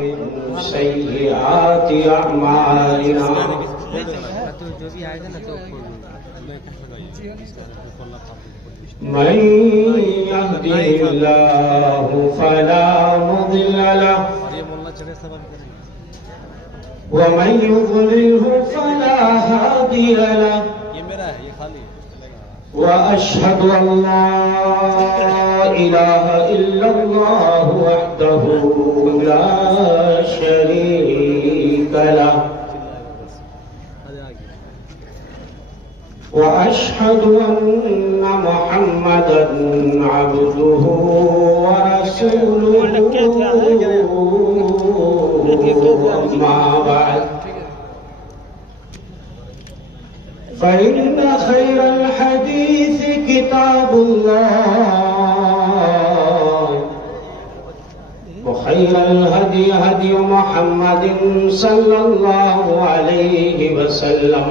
من سيئات أعمالنا من يهده الله فلا مضل له ومن يضلله فلا هادي له وأشهد أن لا إله إلا الله وحده لا شريك له وأشهد أن محمدا عبده ورسوله أما بعد فإن خير الحديث كتاب الله وخير الهدي هدي محمد صلى الله عليه وسلم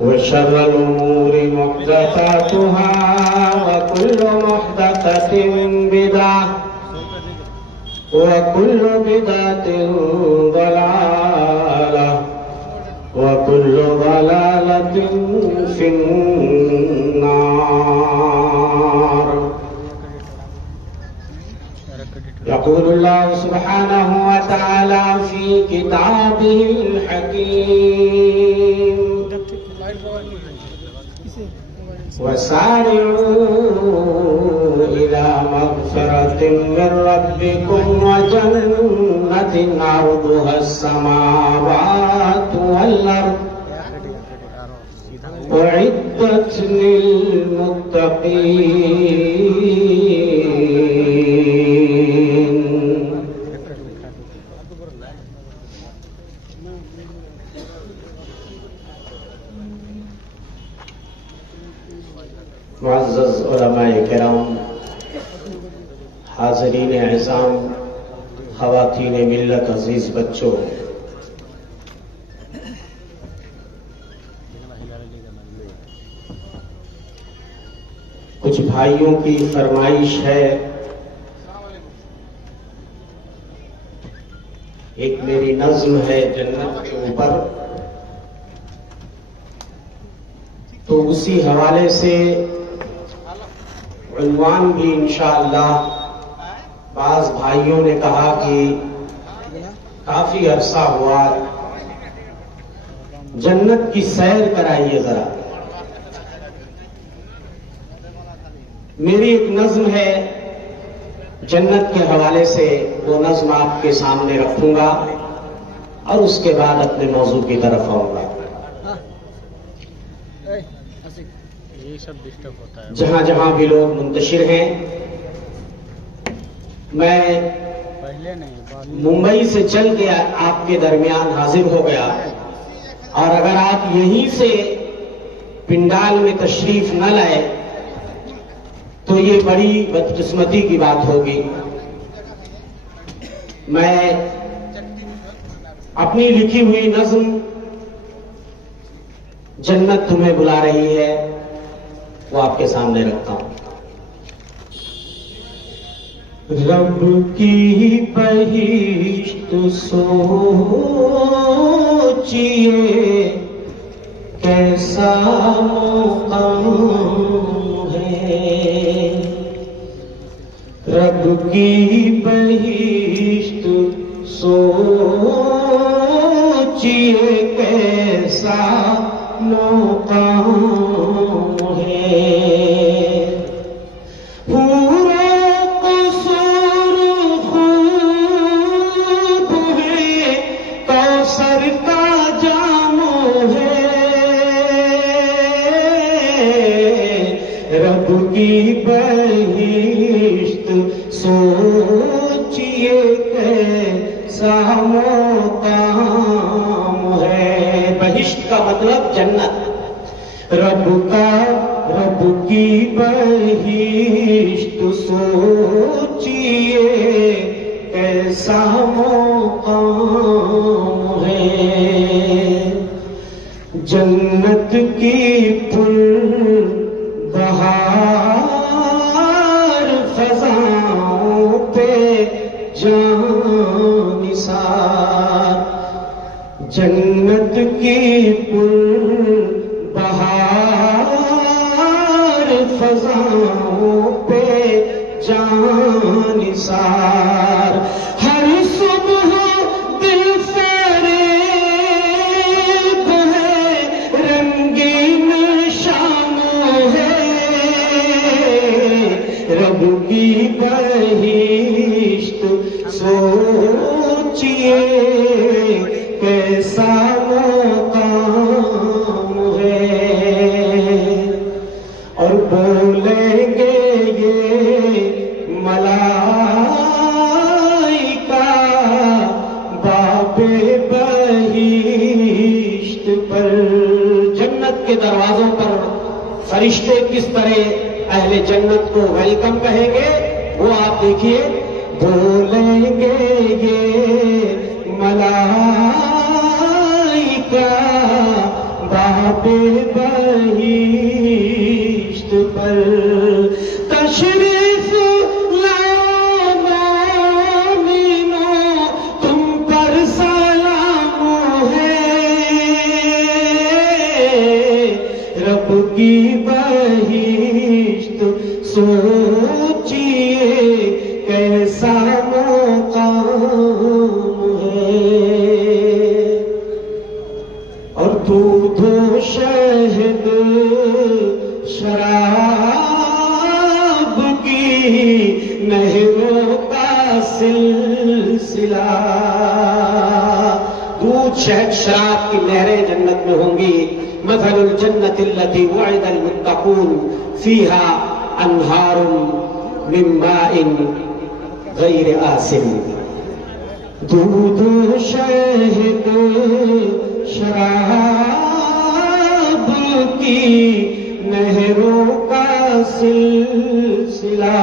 وشر الأمور محدثاتها وكل محدثة بدعة وكل بدعة ضلالة وكل ضلالة في النار. يقول الله سبحانه وتعالى في كتابه الحكيم وسارعوا إلى مغفرة من ربكم وجنة عرضها السماوات والأرض أعدت للمتقين. معزز علماء کرام، حاضرین اعظام، خواتین ملت، عزیز بچوں، کچھ بھائیوں کی فرمائش ہے. ایک میری نظم ہے جنت کے اوپر، تو اسی حوالے سے عنوان بھی انشاءاللہ. بعض بھائیوں نے کہا کہ کافی عرصہ ہوا جنت کی سیر کرائیے ذرا. میری ایک نظم ہے جنت کے حوالے سے، وہ نظم آپ کے سامنے رکھوں گا اور اس کے بعد اپنے موضوع کی طرف آؤں گا. جہاں جہاں بھی لوگ منتشر ہیں، میں ممبئی سے چل کے آپ کے درمیان حاضر ہو گیا، اور اگر آپ یہیں سے پنڈال میں تشریف نہ لائے تو یہ بڑی بدقسمتی کی بات ہوگی. میں اپنی لکھی ہوئی نظم جنت تمہیں بلا رہی ہے وہ آپ کے سامنے رکھتا ہوں. رب کی بہشت سوچئے کیسا مقام ہے، رب کی بہشت سوچئے کیسا مقام ہے. پورا قصور خوب ہے، کوثر کا جام ہے، رب کی بہشت سوچئے کیسا مقام ہے. بہشت کا مطلب جنت. رب کی بہشت سوچئے کیسا مقام ہے. جنت کی پر بہار فضاؤں پہ جانثار، جنت کی پر بہار فضاؤں پہ جانثار، ہر صبح دل فریب ہے، رنگین شام ہے، رب کی بہشت سوچئے کیسا مقام ہے، اور بولیں گے یہ ملائکہ باب بہشت پر۔ جنت کے دروازوں پر فرشتے کس طرح اہل جنت کو ویلکم کہیں گے وہ آپ دیکھیے۔ بولیں گے یہ ملائکہ باب بہشت پر، تشریف لاؤ مومنو تم پر سلام ہے، رب کی بہشت سوچئے کیسا مقام ہے، اور دودھ و شہد شراب کی نہروں کا سلسلہ، دودھ شہد شراب کی نہریں جنت میں ہوں گی۔ مثل الجنت التي وعد المتقون فيها انہار من ماء غیر آسن، دودھ شہد شراب کی نہروں کا سلسلہ،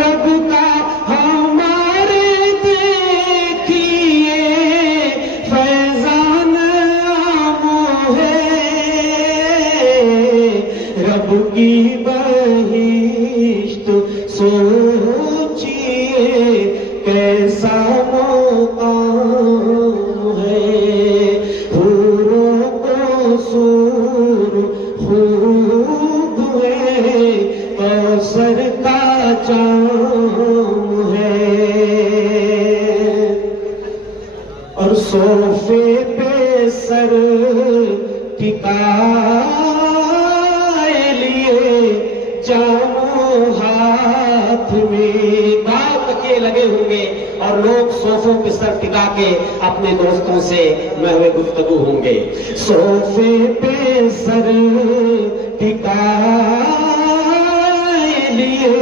رب کا ہمارے دیکھیے فیضان عام ہے، رب کی بہشت سوچئے کیسا مقام ہے، حوروں کو سور خوب ہے، کوثر کا جام ہے، اور صوفے پہ سر ٹکائے لیے جاموں ہاتھ میں، بال تکیے لگے ہوں گے اور لوگ صوفوں پہ سر ٹکا کے اپنے دوستوں سے محو گفتگو ہوں گے، صوفے پہ سر ٹکائے لیے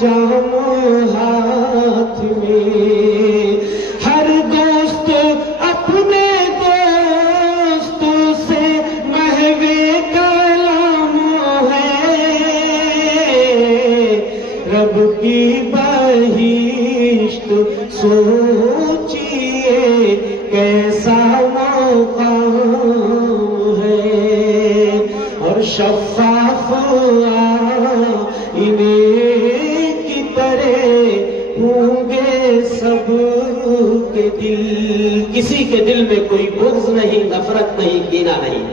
جاموں ہاتھ میں، ہر دوست اپنے دوست سے محو کلام ہے، رب کی بہشت سوچئے کیسا مقام ہے، اور شفاف آئینے کی طرح ہوں گے سب کے دل، کسی کے دل میں کوئی بغض نہیں، نفرت نہیں، کینہ نہیں،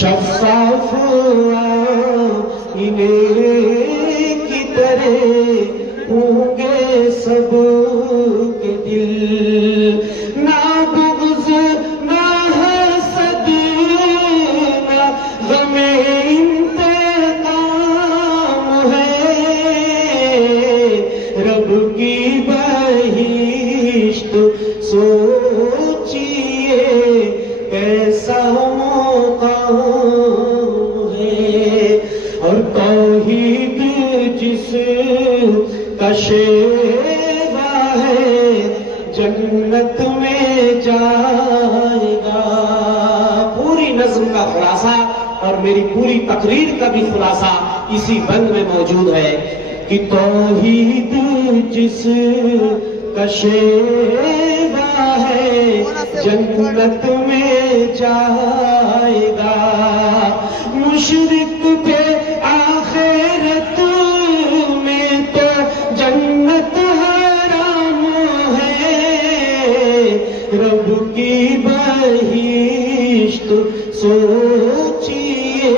شفاف آئینے کی طرح ہوں گے سب کے دل، نہ بغض نہ حسد نہ غم انتقام ہے، رب کی بہشت سوچئے کیسا مقام ہے، اور توحید جس کا شیوا ہے جنت میں جائے گا۔ پوری نظم کا خلاصہ اور میری پوری تقریر کا بھی خلاصہ اسی بند میں موجود ہے کہ توحید جس کا شیوا ہے جنت میں جائے گا، مشرک پہ آخرت میں تو جنت حرام بہشت سوچیے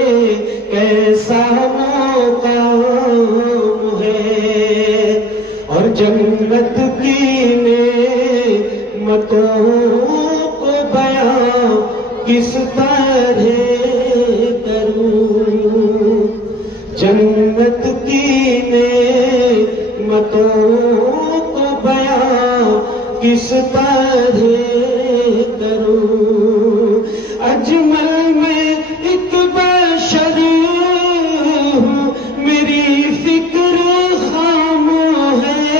کیسا مقام ہے، اور جنت کی نعمتوں کو بیان کس طرح کروں، جنت کی نعمتوں کو بیان کس طرح کروں، اجمل میں ایک بشر ہوں، میری فکر خام ہے،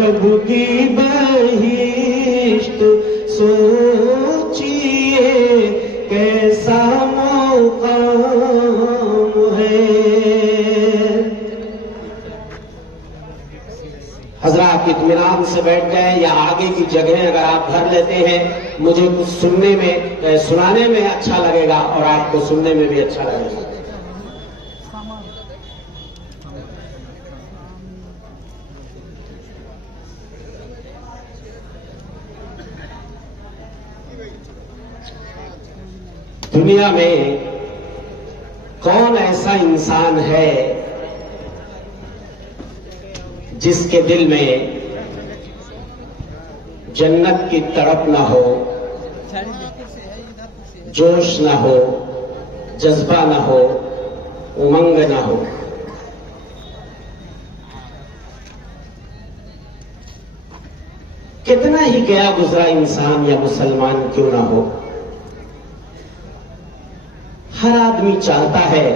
رب کی بہشت سوچیے کیسا مقام ہے۔ حضرات اطمینان سے بیٹھ جائیں، یا آگے کی جگہیں اگر آپ بھر لیتے ہیں، مجھے کچھ سنانے میں اچھا لگے گا اور آپ کو سننے میں بھی اچھا لگے گا۔ دنیا میں کون ایسا انسان ہے جس کے دل میں جنت کی تڑپ نہ ہو، جوش نہ ہو، جذبہ نہ ہو، امنگ نہ ہو؟ کتنا ہی گیا گزرا انسان یا مسلمان کیوں نہ ہو، ہر آدمی چاہتا ہے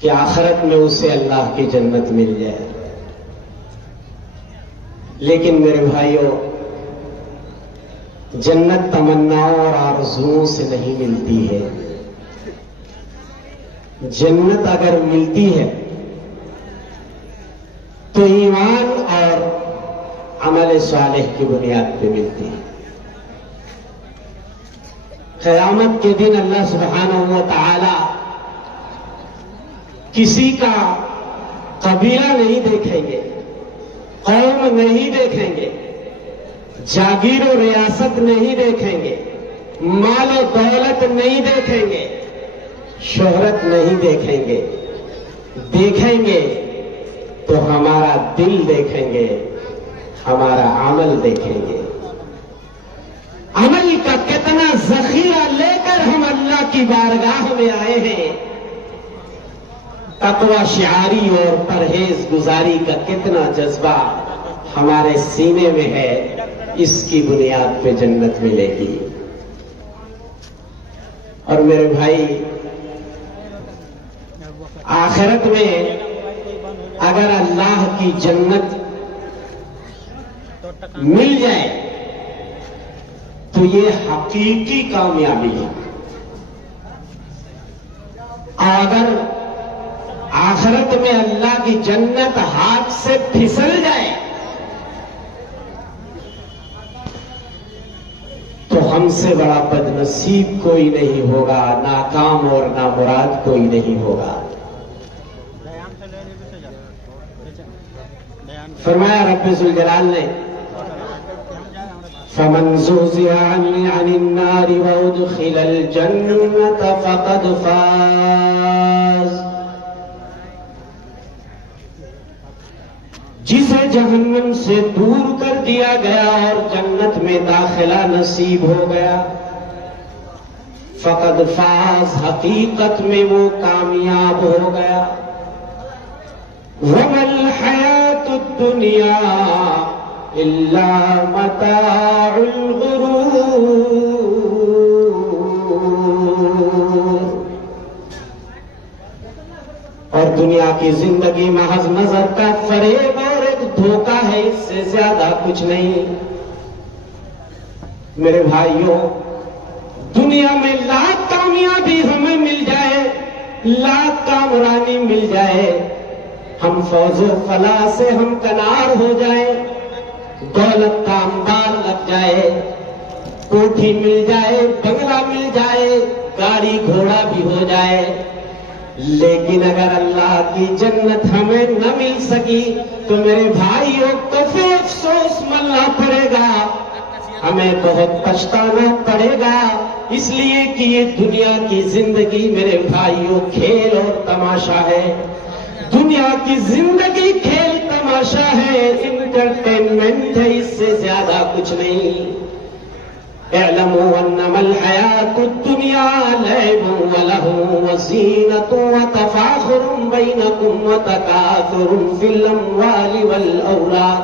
کہ آخرت میں اسے اللہ کی جنت مل جائے، لیکن میرے بھائیوں، جنت تمناؤں اور آرزوؤں سے نہیں ملتی ہے۔ جنت اگر ملتی ہے تو ایمان اور عمل صالح کی بنیاد پہ ملتی ہے۔ قیامت کے دن اللہ سبحانہ و تعالی کسی کا قبیلہ نہیں دیکھیں گے، قوم نہیں دیکھیں گے، جاگیر و ریاست نہیں دیکھیں گے، مال و دولت نہیں دیکھیں گے، شہرت نہیں دیکھیں گے، دیکھیں گے تو ہمارا دل دیکھیں گے، ہمارا عمل دیکھیں گے۔ عمل کا کتنا ذخیرہ لے کر ہم اللہ کی بارگاہ میں آئے ہیں، تقوی شعاری اور پرہیز گزاری کا کتنا جذبہ ہمارے سینے میں ہے، اس کی بنیاد پہ جنت ملے گی۔ اور میرے بھائی، آخرت میں اگر اللہ کی جنت مل جائے تو یہ حقیقی کامیابی ہے، اور اگر آخرت میں اللہ کی جنت ہاتھ سے پھسل جائے تو ہم سے بڑا بد نصیب کوئی نہیں ہوگا، ناکام اور نامراد کوئی نہیں ہوگا۔ فرمایا رب ذوالجلال نے، فَمَنْ زُحْزِحَ عَنِ النَّارِ وَأُدْخِلَ الْجَنَّةَ فَقَدْ فَازَ۔ جسے جہنم سے دور کر دیا گیا اور جنت میں داخلہ نصیب ہو گیا، فقد فاز، حقیقت میں وہ کامیاب ہو گیا۔ وَمَا الْحَيَاةُ الدُّنْيَا إِلَّا مَتَاعُ الْغُرُورِ۔ اور دنیا کی زندگی محض نظر کا فریب اور ایک دھوکہ ہے، اس سے زیادہ کچھ نہیں۔ میرے بھائیوں، دنیا میں لاکھ کامیابی ہمیں مل جائے، لاکھ کامرانی مل جائے، ہم فوز و فلاح سے ہم کنار ہو جائیں، دولت کا انبار لگ جائے، کوٹھی مل جائے، بنگلہ مل جائے، گاڑی گھوڑا بھی ہو جائے، لیکن اگر اللہ کی جنت ہمیں نہ مل سکی تو میرے بھائیوں کفی افسوس ملنا پڑے گا ہمیں بہت پچھتانا پڑے گا، اس لیے کہ یہ دنیا کی زندگی میرے بھائیوں کھیل اور تماشا ہے۔ دنیا کی زندگی کھیل تماشا ہے، انٹرٹینمنٹ ہے، اس سے زیادہ کچھ نہیں۔ اعلموا انما الحیاۃ الدنیا لعب ولہو وزینۃ وتفاخر بینکم وتکاثر فی الاموال والاولاد۔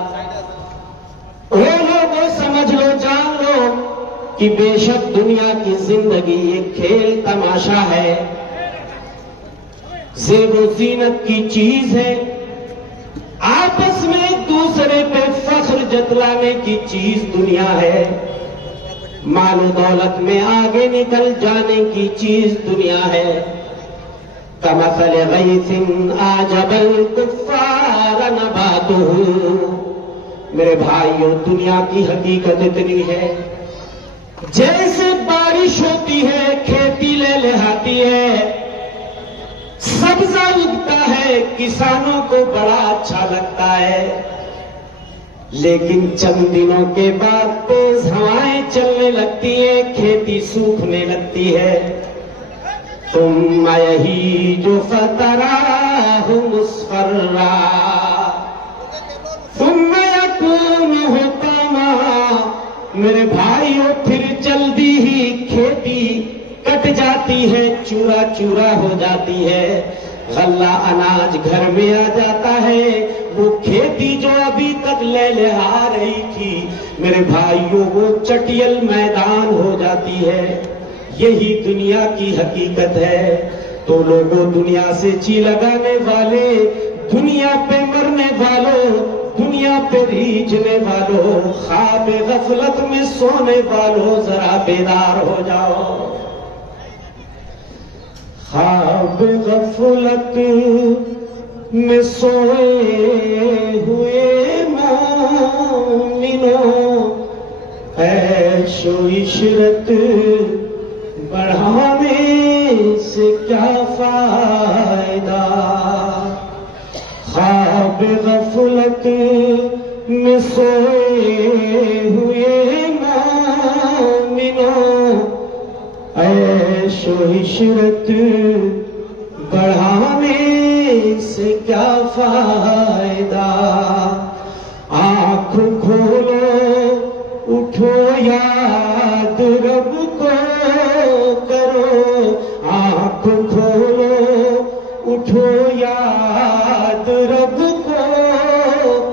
وہ لوگوں سمجھ لو، جان لو کہ بے شک دنیا کی زندگی ایک کھیل تماشا ہے، زیب و زینت کی چیز ہے، آپس میں ایک دوسرے پہ فخر جتلانے کی چیز دنیا ہے، مال و دولت میں آگے نکل جانے کی چیز دنیا ہے۔ کمثل غیث اعجب الکفار نباتہ۔ میرے بھائیوں، دنیا کی حقیقت اتنی ہے، جیسے بارش ہوتی ہے، کھیتی لہلہاتی ہے، سبزہ اگتا ہے، کسانوں کو بڑا اچھا لگتا ہے، لیکن چند دنوں کے بعد تیز ہوائیں چلنے لگتی ہیں، کھیتی سوکھنے لگتی ہے۔ ثم یہیج فتراہ مصفرا ثم یکون حطاما۔ میرے بھائیوں، پھر جلدی ہی کھیتی کٹ جاتی ہے، چورا چورا ہو جاتی ہے، غلہ اناج گھر میں آ جاتا ہے، وہ کھیتی جو ابھی تک لہلہا رہی تھی میرے بھائیوں وہ چٹیل میدان ہو جاتی ہے۔ یہی دنیا کی حقیقت ہے۔ تو لوگوں، دنیا سے چی لگانے والے، دنیا پہ مرنے والوں، دنیا پہ ریجھنے والوں، خواب غفلت میں سونے والوں، ذرا بیدار ہو جاؤ۔ خواب غفلت میں سوئے ہوئے مومنوں، عیش و عشرت بڑھانے سے کیا فائدہ۔ خواب غفلت میں سوئے ہوئے مومنوں، عیش و عشرت بڑھانے سے کیا فائدہ۔ آنکھ کھولو اٹھو یاد رب کو کرو، آنکھ کھولو اٹھو یاد رب کو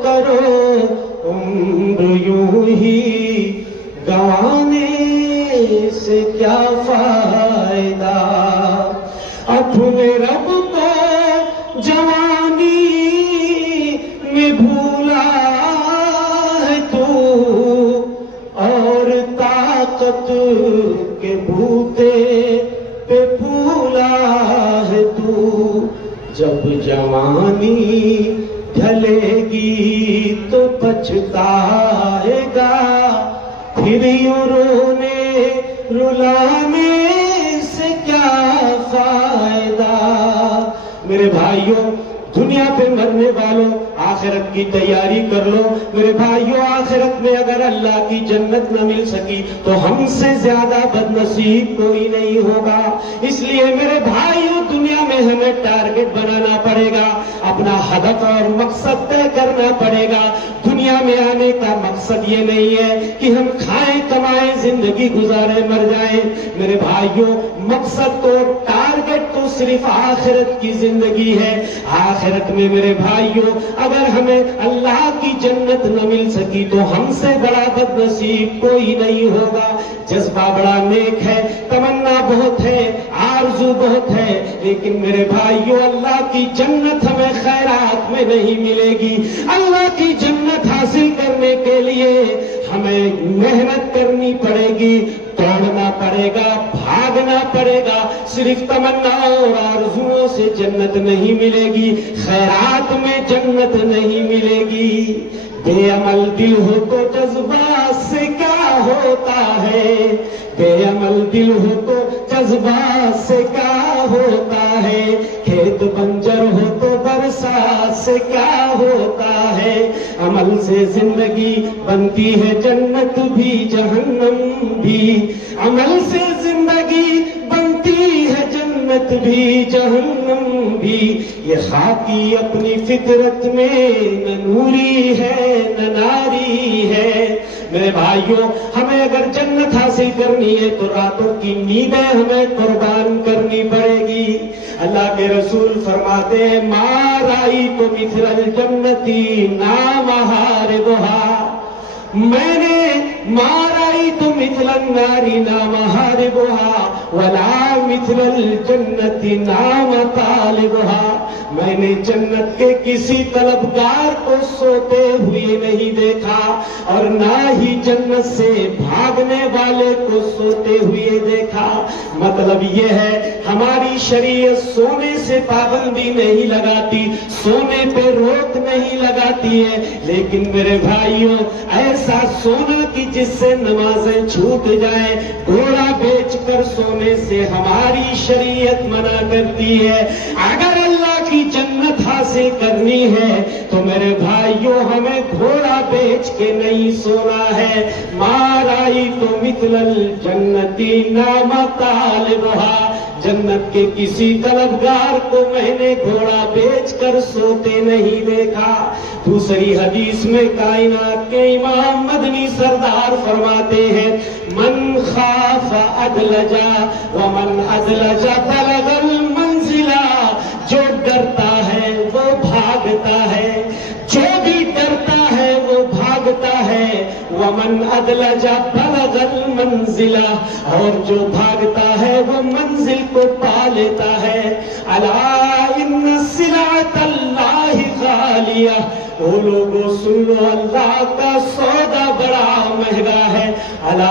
کرو، عمر یوں ہی گنوانے سے کیا فائدہ۔ اپنے رب کو جوانی میں بھولا ہے تو، اور طاقت کے بوتے پہ پھولا ہے تو، جب جوانی ڈھلے گی تو پچھتائے گا، پھر یوں رونے رلانے سے کیا فائدہ۔ میرے بھائیوں، دنیا پہ مرنے والوں، آخرت کی تیاری کر لو۔ میرے بھائیوں، آخرت میں اگر اللہ کی جنت نہ مل سکی تو ہم سے زیادہ بد نصیب کوئی نہیں ہوگا۔ اس لیے میرے بھائیوں، دنیا میں ہمیں ٹارگٹ بنانا پڑے گا، اپنا ہدف اور مقصد طے کرنا پڑے گا۔ دنیا میں آنے کا مقصد یہ نہیں ہے کہ ہم کھائیں کمائیں زندگی گزارے مر جائیں۔ میرے بھائیوں، مقصد تو ٹارگٹ تو صرف آخرت کی زندگی ہے۔ آخرت میں میرے بھائیوں، اگر ہمیں اللہ کی جنت نہ مل سکی تو ہم سے بڑا بد نصیب کوئی نہیں ہوگا۔ جذبہ بڑا نیک ہے، تمنا بہت ہے، آرزو بہت ہے، لیکن میرے بھائیوں، اللہ کی جنت ہمیں خیرات میں نہیں ملے گی۔ اللہ کی جنت حاصل کرنے کے لیے ہمیں محنت کرنی پڑے گی، دوڑنا پڑے گا، بھاگنا پڑے گا۔ صرف تمنا اور آرزوؤں سے جنت نہیں ملے گی، خیرات میں جنت نہیں ملے گی۔ بے عمل دل ہو تو جذبات سے کیا ہوتا ہے، بے عمل دل ہو تو جذبات سے کیا ہوتا ہے، کھیت بنجر ہو تو برسات سے کیا ہوتا ہے؟ عمل سے زندگی بنتی ہے جنت بھی جہنم بھی، عمل سے زندگی بنتی ہے جنت بھی جہنم بھی۔ یہ خاکی اپنی فطرت میں نہ نوری ہے نہ ناری ہے۔ میرے بھائیوں، ہمیں اگر جنت حاصل کرنی ہے تو راتوں کی نیندیں ہمیں قربان کرنی پڑے گی۔ اللہ کے رسول فرماتے ہیں ما رأیت مثل الجنتی نام حاربھا، میں نے ما رأیت مثل النار نام حاربھا ولا مثل الجنت نام طالبھا، میں نے جنت کے کسی طلبگار کو سوتے ہوئے نہیں دیکھا اور نہ ہی جنت سے بھاگنے والے کو سوتے ہوئے دیکھا۔ مطلب یہ ہے ہماری شریعت سونے سے پابندی نہیں لگاتی، سونے پہ روک نہیں لگاتی ہے، لیکن میرے بھائیوں ایسا سونا کہ جس سے نمازیں چھوٹ جائیں، گھوڑا بیچ کر سونے سے ہماری شریعت منع کرتی ہے۔ اگر اللہ کی جنت حاصل کرنی ہے تو میرے بھائیوں ہمیں گھوڑا بیچ کے نہیں سونا ہے۔ ما رأیت مثل الجنتی نام طالبھا، جنت کے کسی طلبگار کو میں نے گھوڑا بیچ کر سوتے نہیں دیکھا۔ دوسری حدیث میں کائنات کے امام مدنی سردار فرماتے ہیں من خاف ادلجا ومن ادلجا بلغ المنزلہ، جو ڈرتا ہے وہ بھاگتا ہے، جو بھی ڈرتا ہے وہ بھاگتا ہے، ومن ادلج بلغ المنزلہ، اور جو بھاگتا ہے وہ منزل کو پا لیتا ہے۔ الا ان سلعۃ اللہ غالیہ، وہ لوگوں سن لو اللہ کا سودا بڑا مہنگا ہے۔ الا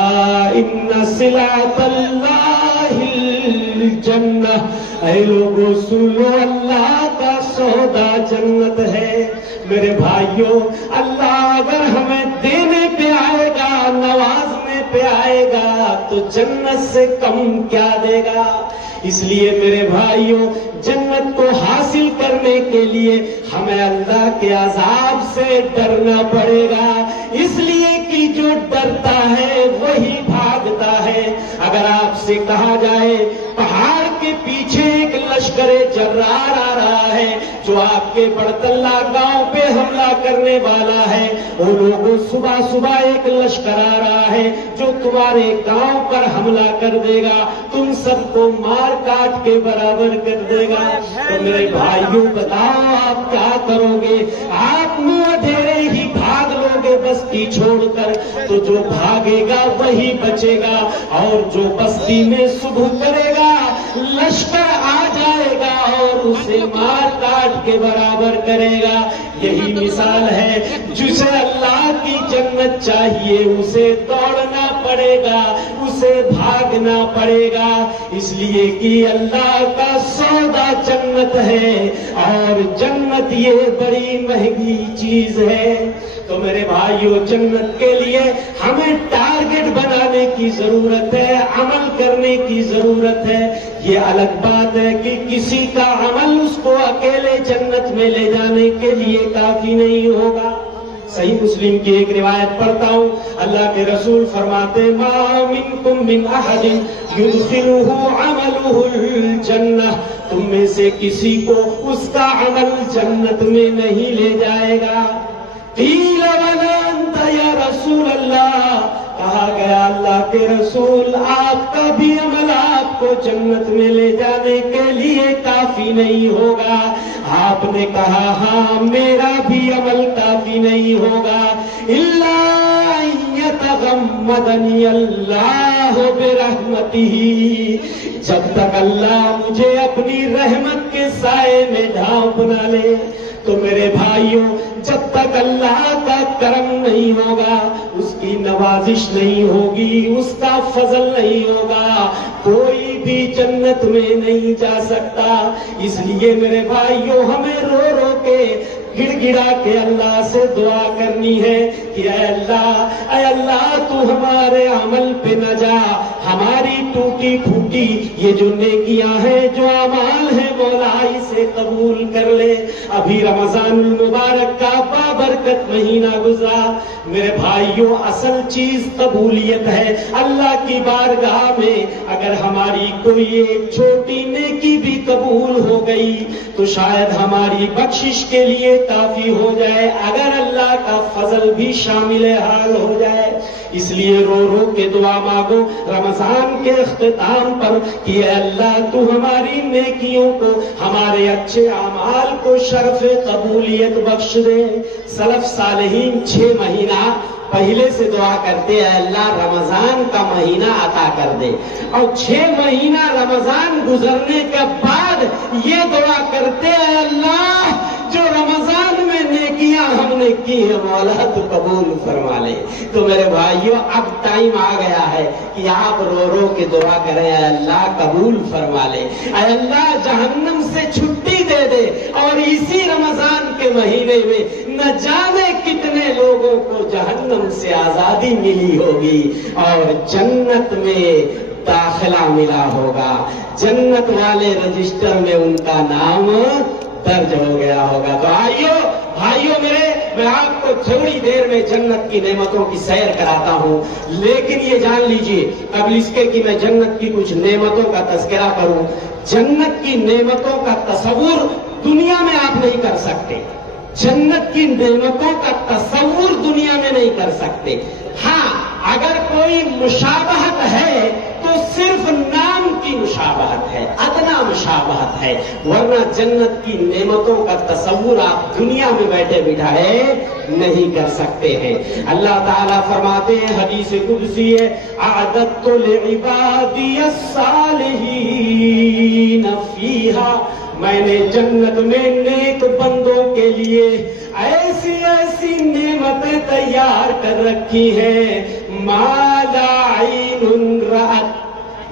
ان سلعۃ اللہ الجنہ، اے لوگوں سن لو اللہ کا سودا جنت ہے۔ میرے بھائیوں، اللہ اگر ہمیں دینے پہ آئے گا، نوازنے پہ آئے گا تو جنت سے کم کیا دے گا؟ اس لیے میرے بھائیوں، جنت کو حاصل کرنے کے لیے ہمیں اللہ کے عذاب سے ڈرنا پڑے گا، اس لیے کہ جو ڈرتا ہے وہی بھاگتا ہے۔ اگر آپ سے کہا جائے پہاڑ کے پیچھے ایک لشکر جرار آ رہا ہے جو آپ کے بڑتلہ گاؤں پہ حملہ کرنے والا ہے، وہ لوگوں صبح صبح ایک لشکر آ رہا ہے جو تمہارے گاؤں پر حملہ کر دے گا، تم سب کو مار کاٹ کے برابر کر دے گا، تو میرے بھائیوں بتاؤ آپ کیا کرو گے؟ آپ منہ اندھیرے ہی بھاگ لو گے بستی چھوڑ کر، تو جو بھاگے گا وہی بچے گا، اور جو بستی میں صبح کرے گا لشکر آ جائے گا اور اسے مار کاٹ کے برابر کرے گا۔ یہی مثال ہے، جسے اللہ کی جنت چاہیے اسے دوڑنا پڑے گا، اسے بھاگنا پڑے گا، اس لیے کہ اللہ کا سودا جنت ہے، اور جنت یہ بڑی مہنگی چیز ہے۔ تو میرے بھائیوں، جنت کے لیے ہمیں ٹارگٹ بنانے کی ضرورت ہے، عمل کرنے کی ضرورت ہے۔ یہ الگ بات ہے کہ کسی کا عمل اس کو اکیلے جنت میں لے جانے کے لیے کافی نہیں ہوگا۔ صحیح مسلم کی ایک روایت پڑھتا ہوں، اللہ کے رسول فرماتے ما منکم من احد یدخلہ عملہ الجنہ، تم میں سے کسی کو اس کا عمل جنت میں نہیں لے جائے گا۔ قیل ولا انت یا رسول اللہ، کہا گیا اللہ کے رسول آپ کا بھی عمل آپ کو جنت میں لے جانے کے لیے کافی نہیں ہوگا۔ آپ نے کہا ہاں میرا بھی عمل کافی نہیں ہوگا، الا ان یتغمدنی اللہ برحمتہ، جب تک اللہ مجھے اپنی رحمت کے سائے میں ڈھانپ نہ لے۔ تو میرے بھائیوں، جب تک اللہ کا کرم نہیں ہوگا، اس کی نوازش نہیں ہوگی، اس کا فضل نہیں ہوگا، کوئی بھی جنت میں نہیں جا سکتا۔ اس لیے میرے بھائیوں، ہمیں رو رو کے گڑ گڑا کے اللہ سے دعا کرنی ہے کہ اے اللہ تو ہمارے عمل پہ نہ جا، ہماری ٹوٹی پھوٹی یہ جو نیکیاں ہیں، جو اعمال ہیں، مولا اسے قبول کر لے۔ ابھی رمضان المبارک کا بابرکت مہینہ گزرا میرے بھائیوں، اصل چیز قبولیت ہے۔ اللہ کی بارگاہ میں اگر ہماری کوئی ایک چھوٹی نیکی بھی قبول ہو گئی تو شاید ہماری بخشش کے لیے کافی ہو جائے، اگر اللہ کا فضل بھی شامل حال ہو جائے۔ اس لیے رو رو کے دعا مانگو رمضان کے اختتام پر کہ اے اللہ تو ہماری نیکیوں کو، ہمارے اچھے اعمال کو شرف قبولیت بخش دے۔ سلف صالحین 6 مہینہ پہلے سے دعا کرتے اے اللہ رمضان کا مہینہ عطا کر دے، اور 6 مہینہ رمضان گزرنے کے بعد یہ دعا کرتے اے اللہ جو رمضان میں نیکیاں ہم نے کی ہے مولا تو قبول فرما لے۔ تو میرے بھائیوں اب ٹائم آ گیا ہے کہ آپ رو رو کے دعا کریں اے اللہ قبول فرما لے، اے اللہ جہنم سے چھٹی دے دے، اور اسی رمضان کے مہینے میں نہ جانے کتنے لوگوں کو جہنم سے آزادی ملی ہوگی اور جنت میں داخلہ ملا ہوگا، جنت والے رجسٹر میں ان کا نام درج ہو گیا ہوگا۔ تو بھائیوں میرے، میں آپ کو تھوڑی دیر میں جنت کی نعمتوں کی سیر کراتا ہوں، لیکن یہ جان لیجئے قبل اس کے کہ میں جنت کی کچھ نعمتوں کا تذکرہ کروں، جنت کی نعمتوں کا تصور دنیا میں آپ نہیں کر سکتے، جنت کی نعمتوں کا تصور دنیا میں نہیں کر سکتے۔ ہاں اگر کوئی مشابہت ہے تو صرف نام کی مشابہت ہے، ادنا مشابہت ہے، ورنہ جنت کی نعمتوں کا تصور آپ دنیا میں بیٹھے بٹھائے نہیں کر سکتے ہیں۔ اللہ تعالیٰ فرماتے ہیں حدیث قدسی ہے اعددت لعبادی الصالحین فیہا، میں نے جنت میں نیک بندوں کے لیے ایسی ایسی نعمتیں تیار کر رکھی ہیں ما لا عین رأت،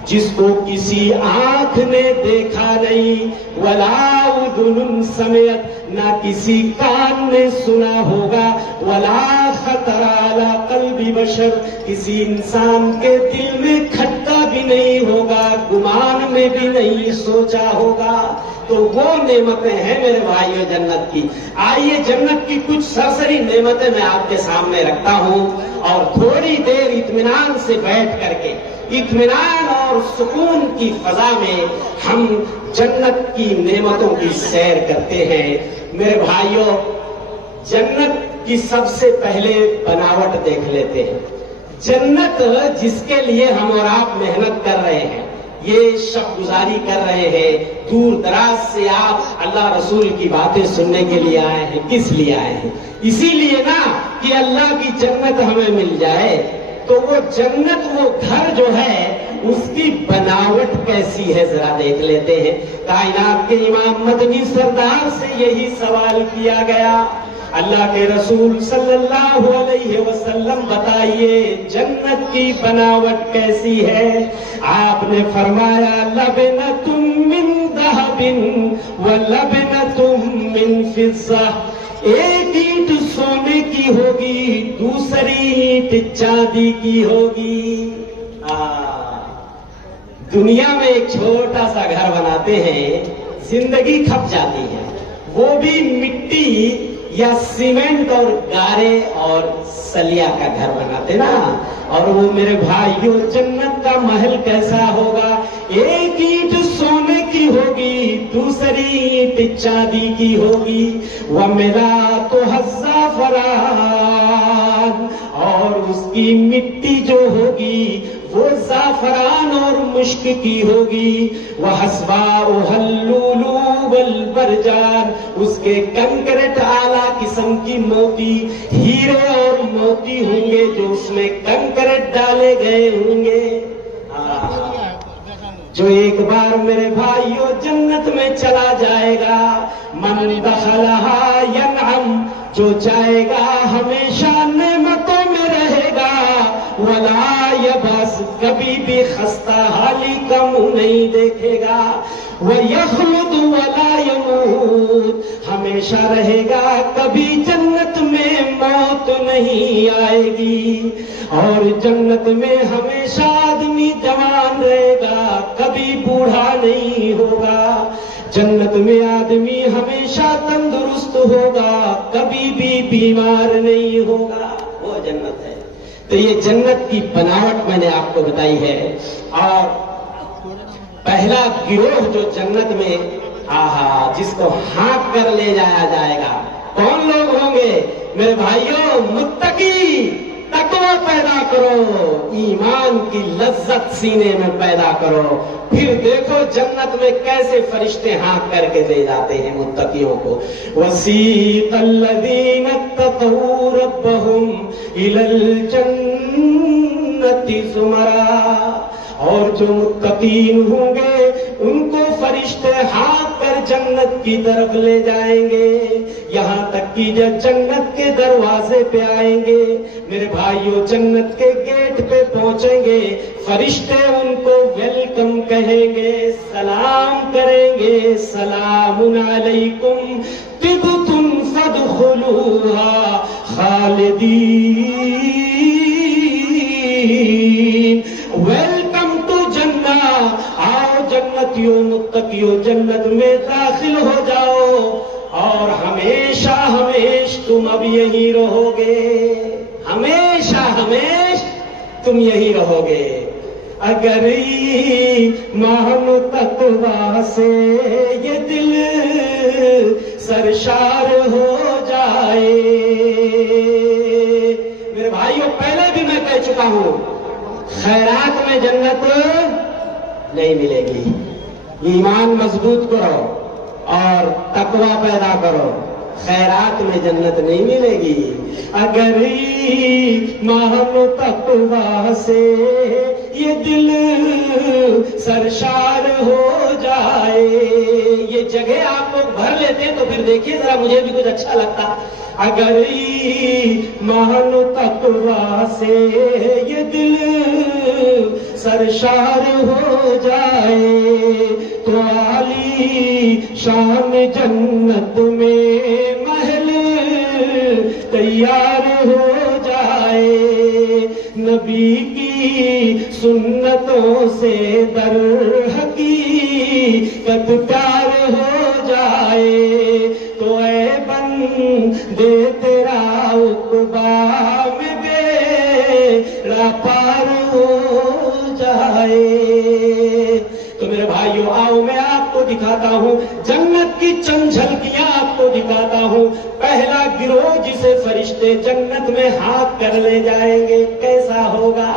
جس کو کسی آنکھ نے دیکھا نہیں، ولا اذن سمعت، نہ کسی کان نے سنا ہوگا، ولا خطر علی قلب بشر، کسی انسان کے دل میں کھٹکا بھی نہیں ہوگا، گمان میں بھی نہیں سوچا ہوگا۔ تو وہ نعمتیں ہیں میرے بھائیو جنت کی۔ آئیے جنت کی کچھ سرسری نعمتیں میں آپ کے سامنے رکھتا ہوں، اور تھوڑی دیر اطمینان سے بیٹھ کر کے، اطمینان اور سکون کی فضا میں ہم جنت کی نعمتوں کی سیر کرتے ہیں۔ میرے بھائیو جنت کی سب سے پہلے بناوٹ دیکھ لیتے ہیں۔ جنت جس کے لیے ہم اور آپ محنت کر رہے ہیں، یہ شب گزاری کر رہے ہیں، دور دراز سے آپ اللہ رسول کی باتیں سننے کے لیے آئے ہیں، کس لیے آئے ہیں؟ اسی لیے نا کہ اللہ کی جنت ہمیں مل جائے۔ تو وہ جنت، وہ گھر جو ہے اس کی بناوٹ کیسی ہے ذرا دیکھ لیتے ہیں۔ کائنات کے امام مدنی سردار سے یہی سوال کیا گیا، اللہ کے رسول صلی اللہ علیہ وسلم بتائیے جنت کی بناوٹ کیسی ہے؟ آپ نے فرمایا لبنۃ من ذہب ولبنۃ من فضہ، ایک اینٹ سونے کی ہوگی، دوسری اینٹ چاندی کی ہوگی۔ دنیا میں ایک چھوٹا سا گھر بناتے ہیں، زندگی کھپ جاتی ہے، وہ بھی مٹی یا سیمنٹ اور گارے اور سلیا کا گھر بناتے نا، اور وہ میرے بھائیوں جنت کا محل کیسا ہوگا؟ ایک اینٹ سونے کی ہوگی، دوسری اینٹ چاندی کی ہوگی، وَمِلَاتُهَا الزَّعْفَرَانُ، اور اس کی مٹی جو ہوگی وہ زعفران اور مشک کی ہوگی، وَحَسْبَاؤُهَا اللُّؤْلُؤُ وَالْمَرْجَانُ، اس کے کنکریٹ اعلیٰ قسم کی موتی، ہیرے اور موتی ہوں گے جو اس میں کنکریٹ ڈالے گئے ہوں گے۔ جو ایک بار میرے بھائیوں جنت میں چلا جائے گا، من دخلہا ینعم، جو جائے گا ہمیشہ نعمتوں میں رہے گا، ولا یبس، کبھی بھی خستہ حالی کا منہ نہیں دیکھے گا، وَيَخْلُدُ وَلَا يَمُوتُ، ہمیشہ رہے گا، کبھی جنت میں موت نہیں آئے گی، اور جنت میں ہمیشہ آدمی جوان رہے گا، کبھی بوڑھا نہیں ہوگا، جنت میں آدمی ہمیشہ تندرست ہوگا، کبھی بھی بیمار نہیں ہوگا، وہ جنت ہے۔ تو یہ جنت کی بناوٹ میں نے آپ کو بتائی ہے۔ اور پہلا گروہ جو جنت میں جس کو ہانک کر لے جایا جائے گا، کون لوگ ہوں گے؟ میرے بھائیوں، متقی، تقوی پیدا کرو، ایمان کی لذت سینے میں پیدا کرو، پھر دیکھو جنت میں کیسے فرشتے ہانک کر کے لے جاتے ہیں متقیوں کو۔ وَسِيقَ الَّذِينَ اتَّقَوْا رَبَّهُمْ إِلَى الْجَنَّةِ زُمَرًا، اور جو متقین ہوں گے ان کو فرشتے ہانک کر جنت کی طرف لے جائیں گے، یہاں تک کہ جب جنت کے دروازے پہ آئیں گے، میرے بھائیوں، جنت کے گیٹ پہ پہنچیں گے، فرشتے ان کو ویلکم کہیں گے، سلام کریں گے، سلام علیکم طبتم فادخلوها خالدین، ویلکم ٹو جنہ، آؤ جنتیوں، متقیوں، جنت میں داخل ہو جاؤ، اور ہمیشہ ہمیش تم اب یہی رہو گے، ہمیشہ ہمیش تم یہی رہو گے، اگر ایمان و تقوی سے یہ دل سرشار ہو جائے۔ میرے بھائیوں، پہلے بھی میں کہہ چکا ہوں، خیرات میں جنت نہیں ملے گی، ایمان مضبوط کرو اور تقوی پیدا کرو، خیرات میں جنت نہیں ملے گی، اگر ایمان و تقوی سے یہ دل سرشار ہو جائے۔ یہ جگہ آپ لوگ بھر لیتے تو پھر دیکھیے ذرا، مجھے بھی کچھ اچھا لگتا۔ اگر ایمان و تقوی سے یہ دل سرشار ہو جائے تو عالی شان جنت میں محل تیار ہو جائے، نبی کی سنتوں سے در حقیقت پیار ہو جائے، تو اے بندے تیرا عقبیٰ میں بیڑا پار ہو جائے۔ تو میرے بھائیو، آؤ میں آپ کو دکھاتا ہوں جنت کی چند جھلکیاں، آپ کو دکھاتا ہوں۔ پہلا گروہ جسے فرشتے جنت میں ہاتھ کر لے جائیں گے کیسا ہوگا؟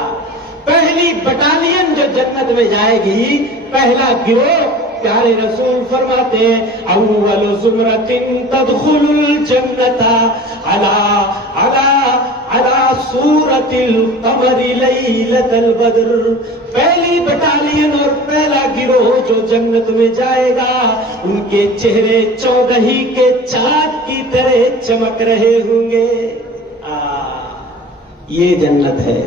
پہلی بٹالین جو جنت میں جائے گی، پہلا گروہ، پیارے رسول فرماتے ہیں اول زمرۃ تدخل الجنۃ علی صورت القمر لیلۃ البدر۔ پہلی بٹالین اور پہلا گروہ جو جنت میں جائے گا، ان کے چہرے 14 کے چاند کی طرح چمک رہے ہوں گے۔ یہ جنت ہے۔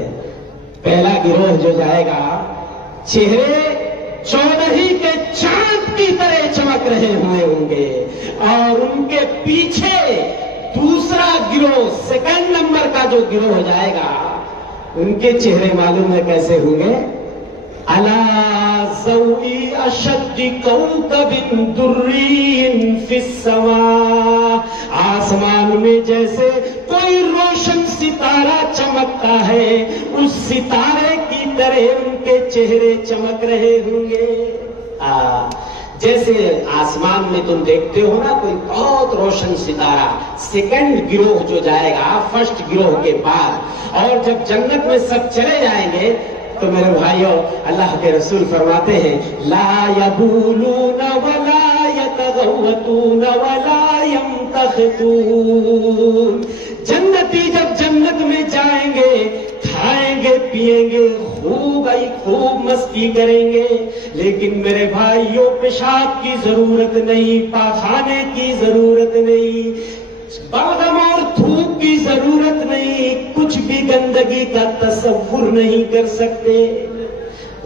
پہلا گروہ جو جائے گا، چہرے 14 کے چاند کی طرح چمک رہے ہوئے ہوں گے، اور ان کے پیچھے دوسرا گروہ، سیکنڈ نمبر کا جو گروہ جائے گا، ان کے چہرے معلوم ہے کیسے ہوں گے؟ علی ضوء اشد کوكب دری فی السماء، آسمان میں جیسے کوئی روشن ستارہ چمکتا ہے، اس ستارے کی طرح ان کے چہرے چمک رہے ہوں گے۔ جیسے آسمان میں تم دیکھتے ہو نا کوئی بہت روشن ستارہ، سیکنڈ گروہ جو جائے گا فرسٹ گروہ کے بعد، اور جب جنت میں سب چلے جائیں گے تو میرے بھائیوں، اللہ کے رسول فرماتے ہیں لا یبولون ولا یتغوطون ولا یمتخطون۔ جنتی جب جنت میں جائیں گے، کھائیں گے، پیئیں گے، خوب مستی کریں گے، لیکن میرے بھائیوں، پیشاب کی ضرورت نہیں، پاخانے کی ضرورت نہیں، بلغم اور تھوک کی ضرورت نہیں، کچھ بھی گندگی کا تصور نہیں کر سکتے۔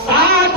60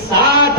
60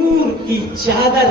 نور کی چادر